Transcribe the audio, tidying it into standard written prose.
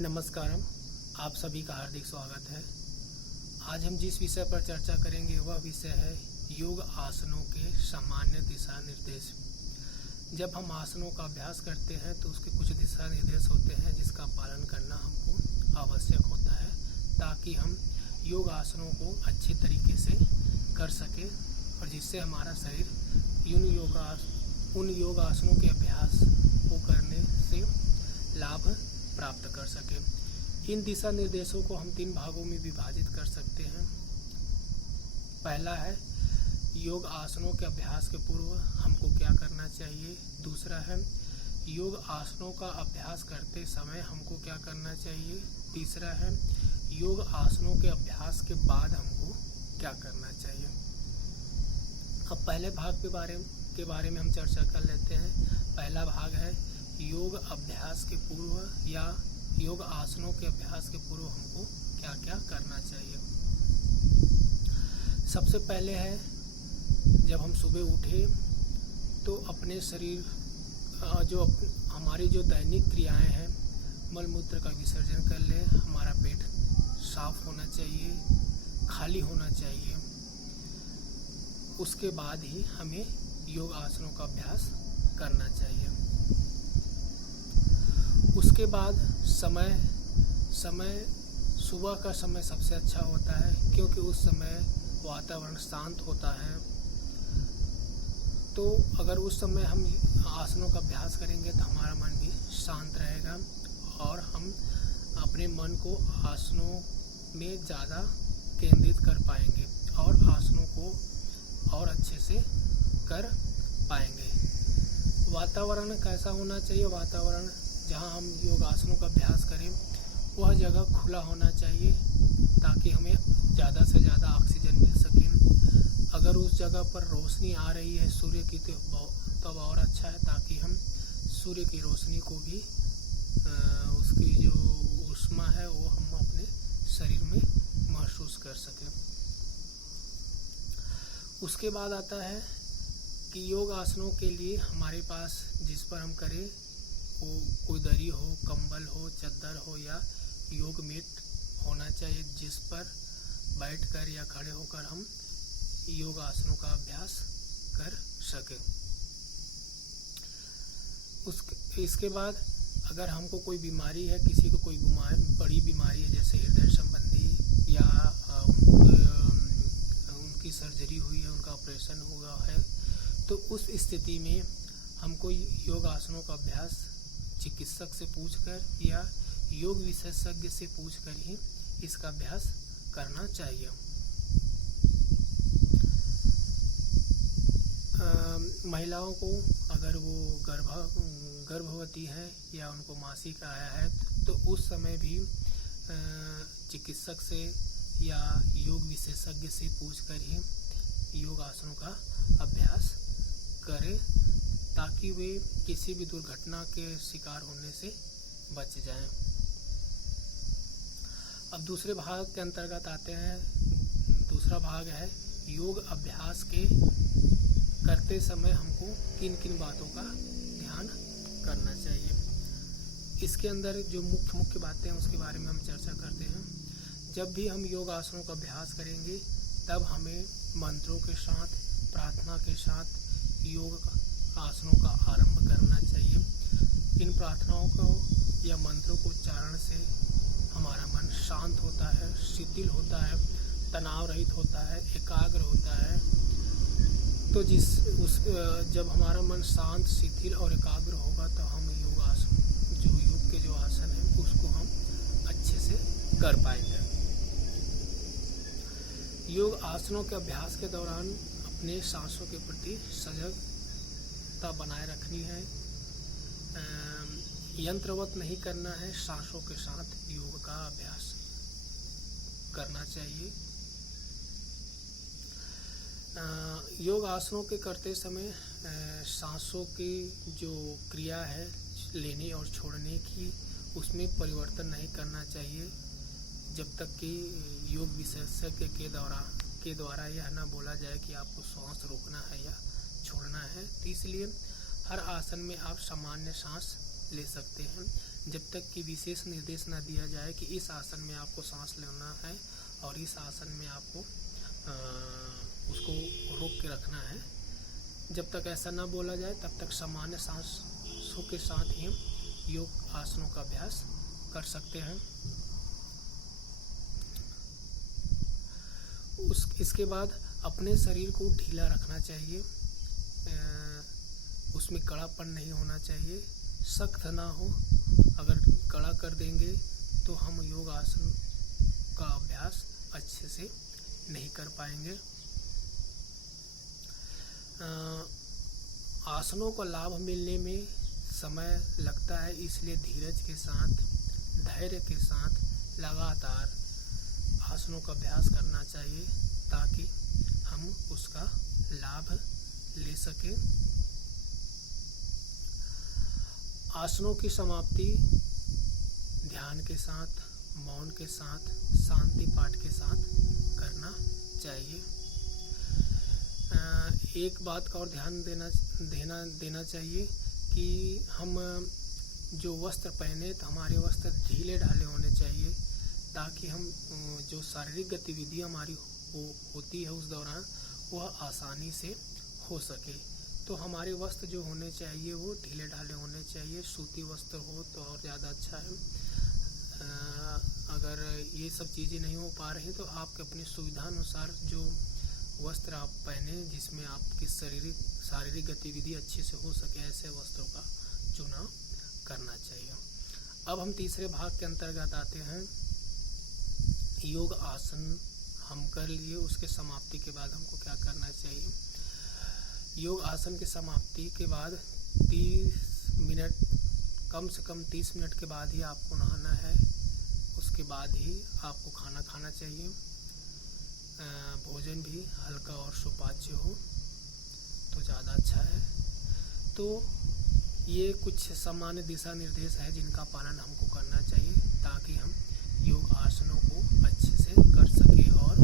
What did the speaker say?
नमस्कारम, आप सभी का हार्दिक स्वागत है। आज हम जिस विषय पर चर्चा करेंगे वह विषय है योग आसनों के सामान्य दिशा निर्देश। जब हम आसनों का अभ्यास करते हैं तो उसके कुछ दिशा निर्देश होते हैं जिसका पालन करना हमको आवश्यक होता है ताकि हम योग आसनों को अच्छे तरीके से कर सकें और जिससे हमारा शरीर उन योग आसनों के अभ्यास को करने से लाभ प्राप्त कर सके। इन दिशा निर्देशों को हम 3 भागों में विभाजित कर सकते हैं। पहला है योग आसनों के अभ्यास के पूर्व हमको क्या करना चाहिए। दूसरा है योग आसनों का अभ्यास करते समय हमको क्या करना चाहिए। तीसरा है योग आसनों के अभ्यास के बाद हमको क्या करना चाहिए। अब पहले भाग के बारे में हम चर्चा कर लेते हैं। पहला भाग है योग अभ्यास के पूर्व या योग आसनों के अभ्यास के पूर्व हमको क्या क्या करना चाहिए। सबसे पहले है जब हम सुबह उठे तो अपने शरीर हमारी जो दैनिक क्रियाएं हैं, मल मूत्र का विसर्जन कर ले। हमारा पेट साफ होना चाहिए, खाली होना चाहिए। उसके बाद ही हमें योग आसनों का अभ्यास करना चाहिए। उसके बाद समय सुबह का समय सबसे अच्छा होता है क्योंकि उस समय वातावरण शांत होता है। तो अगर उस समय हम आसनों का अभ्यास करेंगे तो हमारा मन भी शांत रहेगा और हम अपने मन को आसनों में ज़्यादा केंद्रित कर पाएंगे और आसनों को और अच्छे से कर पाएंगे। वातावरण कैसा होना चाहिए। वातावरण जहाँ हम योग आसनों का अभ्यास करें वह जगह खुला होना चाहिए ताकि हमें ज़्यादा से ज़्यादा ऑक्सीजन मिल सके। अगर उस जगह पर रोशनी आ रही है सूर्य की तो तब और अच्छा है ताकि हम सूर्य की रोशनी को भी उसकी जो ऊष्मा है वो हम अपने शरीर में महसूस कर सकें। उसके बाद आता है कि योग आसनों के लिए हमारे पास जिस पर हम करें वो कोई दरी हो, कंबल हो, चद्दर हो या योग मैट होना चाहिए जिस पर बैठकर या खड़े होकर हम योग आसनों का अभ्यास कर सकें। इसके बाद अगर हमको कोई बीमारी है, किसी को कोई बड़ी बीमारी है जैसे हृदय संबंधी या उनकी सर्जरी हुई है, उनका ऑपरेशन हुआ है, तो उस स्थिति में हमको योग आसनों का अभ्यास चिकित्सक से पूछकर या योग विशेषज्ञ से पूछकर ही इसका अभ्यास करना चाहिए। महिलाओं को अगर वो गर्भवती है या उनको मासिक आया है तो उस समय भी चिकित्सक से या योग विशेषज्ञ से पूछकर ही योग आसनों का अभ्यास करें ताकि वे किसी भी दुर्घटना के शिकार होने से बच जाएं। अब दूसरे भाग के अंतर्गत आते हैं। दूसरा भाग है योग अभ्यास के करते समय हमको किन किन बातों का ध्यान करना चाहिए। इसके अंदर जो मुख्य बातें हैं उसके बारे में हम चर्चा करते हैं। जब भी हम योग आसनों का अभ्यास करेंगे तब हमें मंत्रों के साथ, प्रार्थना के साथ योग आसनों का आरंभ करना चाहिए। इन प्रार्थनाओं को या मंत्रों को उच्चारण से हमारा मन शांत होता है, शिथिल होता है, तनाव रहित होता है, एकाग्र होता है। तो जब हमारा मन शांत, शिथिल और एकाग्र होगा तो हम योग के जो आसन है उसको हम अच्छे से कर पाएंगे। योग आसनों के अभ्यास के दौरान अपने सांसों के प्रति सजगता बनाए रखनी है। यंत्रवत नहीं करना है, सांसों के साथ योग का अभ्यास करना चाहिए। योग आसनों के करते समय सांसों की जो क्रिया है लेने और छोड़ने की उसमें परिवर्तन नहीं करना चाहिए जब तक कि योग विशेषज्ञ के द्वारा यह ना बोला जाए कि आपको सांस रोकना है या छोड़ना है। तो इसलिए हर आसन में आप सामान्य सांस ले सकते हैं, जब तक कि विशेष निर्देश न दिया जाए कि इस आसन में आपको सांस लेना है और इस आसन में आपको उसको रोक के रखना है। जब तक ऐसा न बोला जाए तब तक सामान्य सांसों के साथ ही हम योग आसनों का अभ्यास कर सकते हैं। इसके बाद अपने शरीर को ढीला रखना चाहिए, उसमें कड़ापन नहीं होना चाहिए, सख्त ना हो। अगर कड़ा कर देंगे तो हम योग आसन का अभ्यास अच्छे से नहीं कर पाएंगे। आसनों का लाभ मिलने में समय लगता है, इसलिए धीरज के साथ, धैर्य के साथ लगातार आसनों का अभ्यास करना चाहिए ताकि हम उसका लाभ ले सकें। आसनों की समाप्ति ध्यान के साथ, मौन के साथ, शांति पाठ के साथ करना चाहिए। एक बात का और ध्यान देना चाहिए कि हम जो वस्त्र पहने तो हमारे वस्त्र ढीले ढाले होने चाहिए ताकि हम जो शारीरिक गतिविधि हमारी होती है उस दौरान वह आसानी से हो सके। तो हमारे वस्त्र जो होने चाहिए वो ढीले ढाले होने चाहिए। सूती वस्त्र हो तो और ज़्यादा अच्छा है। अगर ये सब चीज़ें नहीं हो पा रही तो आपके अपनी सुविधा अनुसार जो वस्त्र आप पहने जिसमें आपकी शारीरिक गतिविधि अच्छे से हो सके, ऐसे वस्त्रों का चुनाव करना चाहिए। अब हम तीसरे भाग के अंतर्गत आते हैं। योग आसन हम कर लिए, उसके समाप्ति के बाद हमको क्या करना चाहिए। योग आसन की समाप्ति के बाद 30 मिनट, कम से कम 30 मिनट के बाद ही आपको नहाना है। उसके बाद ही आपको खाना खाना चाहिए। भोजन भी हल्का और सुपाच्य हो तो ज़्यादा अच्छा है। तो ये कुछ सामान्य दिशा निर्देश है जिनका पालन हमको करना चाहिए ताकि हम योग आसनों को अच्छे से कर सकें और